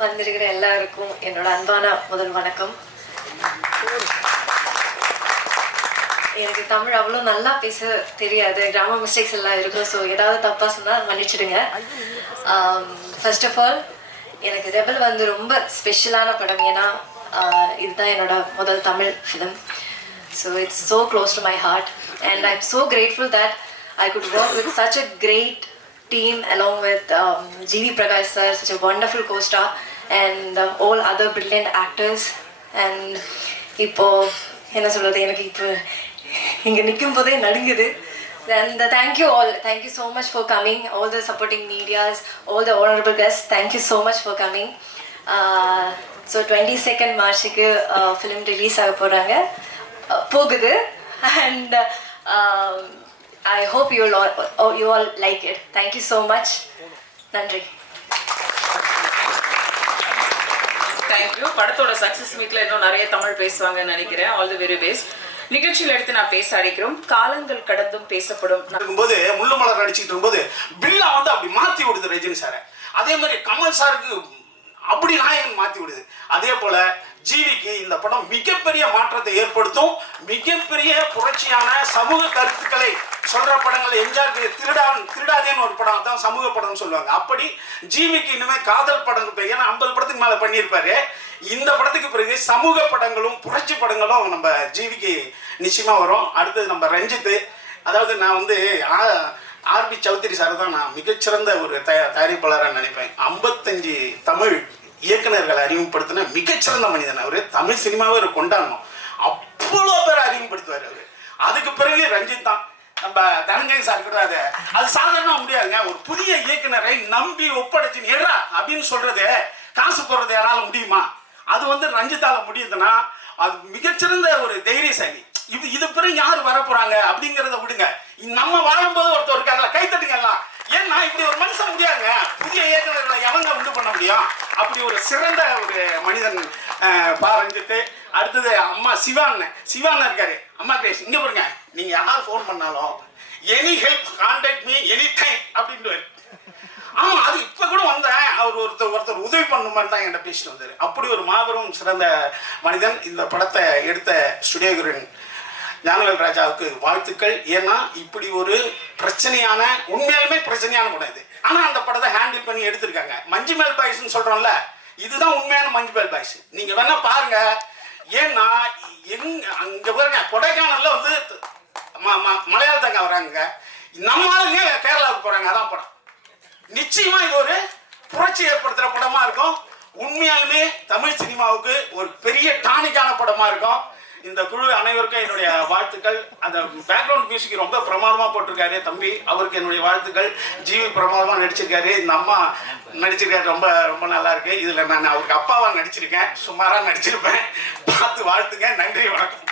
வந்திருக்கிற எல்லாருக்கும் என்னோட அன்பான முதல் வணக்கம். எனக்கு தமிழ் அவ்வளோ நல்லா பேச தெரியாது, கிராமர் மிஸ்டேக்ஸ் எல்லாம் இருக்கும். ஸோ ஏதாவது தப்பாக சொன்னால் மன்னிச்சிடுங்க. ஃபர்ஸ்ட் ஆஃப் ஆல் எனக்கு ரெபல் வந்து ரொம்ப ஸ்பெஷலான படம். ஏன்னா இதுதான் என்னோட முதல் Tamil film. So it's so close to my heart and I am so grateful that I could work with such a great team along with G.V. Prakash sir, such a wonderful co-star, and all other brilliant actors. And இப்போ என்ன சொல்றது, எனக்கு இப்போ இங்கே நிற்கும் போதே நடுங்குது. And thank you so much for coming, all the supporting medias, all the honorable guests, thank you so much for coming. So 22nd மார்ச்சுக்கு film release ஆக போகுது and I hope you all like it. Thank you so much. Nandri. Thank you. படத்தோட success மீட்ல இன்னும் நிறைய தமிழ் பேசுவாங்கன்னு நினைக்கிறேன். All the very best. நிகழ்ச்சியில் எடுத்து நான் பேச அழைக்கிறோம். காலங்கள் கடந்தும் பேசப்படும் இருக்கும்போது முள்ளு மலர் அடிச்சுட்டு இருக்கும்போது பில்லா வந்து அப்படி மாற்றி விடுது ரஜினி சாரை. அதே மாதிரி கமல் சாருக்கு அப்படி நாயகன் மாற்றி விடுது. அதே போல ஜிவிக்கு இந்த படம் மிகப்பெரிய மாற்றத்தை ஏற்படுத்தும். மிகப்பெரிய புரட்சியான சமூக கருத்துக்களை சொல்ற படங்கள் எம்ஜிஆருக்கு திருடாதேன்னு ஒரு படம் தான் சமூக படம்னு சொல்லுவாங்க. அப்படி ஜிவிக்கு இனிமேல் காதல் படம், ஏன்னா 50 படத்துக்கு மேலே பண்ணியிருப்பாரு. இந்த படத்துக்கு பிறகு சமூக படங்களும் புரட்சி படங்களும் நம்ம ஜிவிக்கு நிச்சயமா வரும். அடுத்தது நம்ம ரஞ்சித், அதாவது நான் வந்து ஆர்பி சௌத்ரி சார் தான் நான் மிகச்சிறந்த ஒரு தயாரிப்பாளராக நினைப்பேன். 55 தமிழ் இயக்குநர்களை அறிமுகப்படுத்தின மிகச்சிறந்த மனிதன் அவர். தமிழ் சினிமாவை அவர் கொண்டாடணும், அவ்வளோ பேர் அறிமுகப்படுத்துவார் அவர். அதுக்கு பிறகு ரஞ்சித் தான். நம்ம தனஞ்சய் சார் கூட அது சாதாரண முடியாதுங்க. ஒரு புதிய இயக்குனரை நம்பி ஒப்படைச்சு ஏறா அப்படின்னு சொல்றது, காசு போடுறது யாரால முடியுமா? அது வந்து ரஞ்சித்தால முடியுதுன்னா அது மிகச்சிறந்த ஒரு தைரியசாலி. இது பிறகு யார் வரப்போறாங்க அப்படிங்கிறத விடுங்க, நம்ம வாழும்போது ஒருத்தர் இருக்காங்களா, கைத்தட்டுங்கலாம். ஏன்னா இப்படி ஒரு மனுஷன் முடியாதுங்க. புதிய இயக்குநர்களை எவங்க உண்டு பண்ண முடியும்? அப்படி ஒரு சிறந்த ஒரு மனிதன் ரஞ்சித்து. அடுத்தது அம்மா சிவான் இருக்காரு. அம்மா கிரேஷ், இங்க பாருங்க, நீங்க யார் ஃபோன் பண்ணாலும் any help contact me any time அப்படின்ட்டு. ஆமா, அது இப்ப கூட வந்தேன், அவர் ஒருத்தர் உதவி பண்ணும் மாதிரி தான் என்கிட்ட பேசிட்டு வந்தாரு. அப்படி ஒரு மாபெரும் சிறந்த மனிதன். இந்த படத்தை எடுத்த ஸ்டுடியோகிரன் ஞானவேல் ராஜாவுக்கு வாழ்த்துக்கள். ஏன்னா இப்படி ஒரு பிரச்சனையான, உண்மையாலுமே பிரச்சனையான படம் இது. ஆனா அந்த படத்தை ஹேண்டில் பண்ணி எடுத்திருக்காங்க. மஞ்சுமேல் பாய்ஸ்ன்னு சொல்றோம்ல, இதுதான் உண்மையான மஞ்சுமேல் பாய்ஸ். நீங்க வேணா பாருங்க. ஏன்னா அங்க பாருங்க, கொடைக்கானல்ல வந்து மலையாளத்தங்க வராங்க, நம்ம ஆளுங்க கேரளாவுக்கு போறாங்க. அதான் படம். நிச்சயமா இது ஒரு புரட்சி ஏற்படுத்துற படமா இருக்கும். உண்மையாலுமே தமிழ் சினிமாவுக்கு ஒரு பெரிய டானிக்கான படமா இருக்கும். இந்த குழு அனைவருக்கும் என்னுடைய வாழ்த்துக்கள். அந்த பேக்ரவுண்ட் மியூசிக் ரொம்ப பிரமாதமா போட்டிருக்காரு தம்பி, அவருக்கு என்னுடைய வாழ்த்துக்கள். ஜிவி பிரமாதமா நடிச்சிருக்காரு, இந்த அம்மா நடிச்சிருக்காரு, ரொம்ப ரொம்ப நல்லா இருக்கு. இதுல நான் அவருக்கு அப்பாவா நடிச்சிருக்கேன், சுமாரா நடிச்சிருப்பேன். பார்த்து வாழ்த்துங்க. நன்றி, வணக்கம்.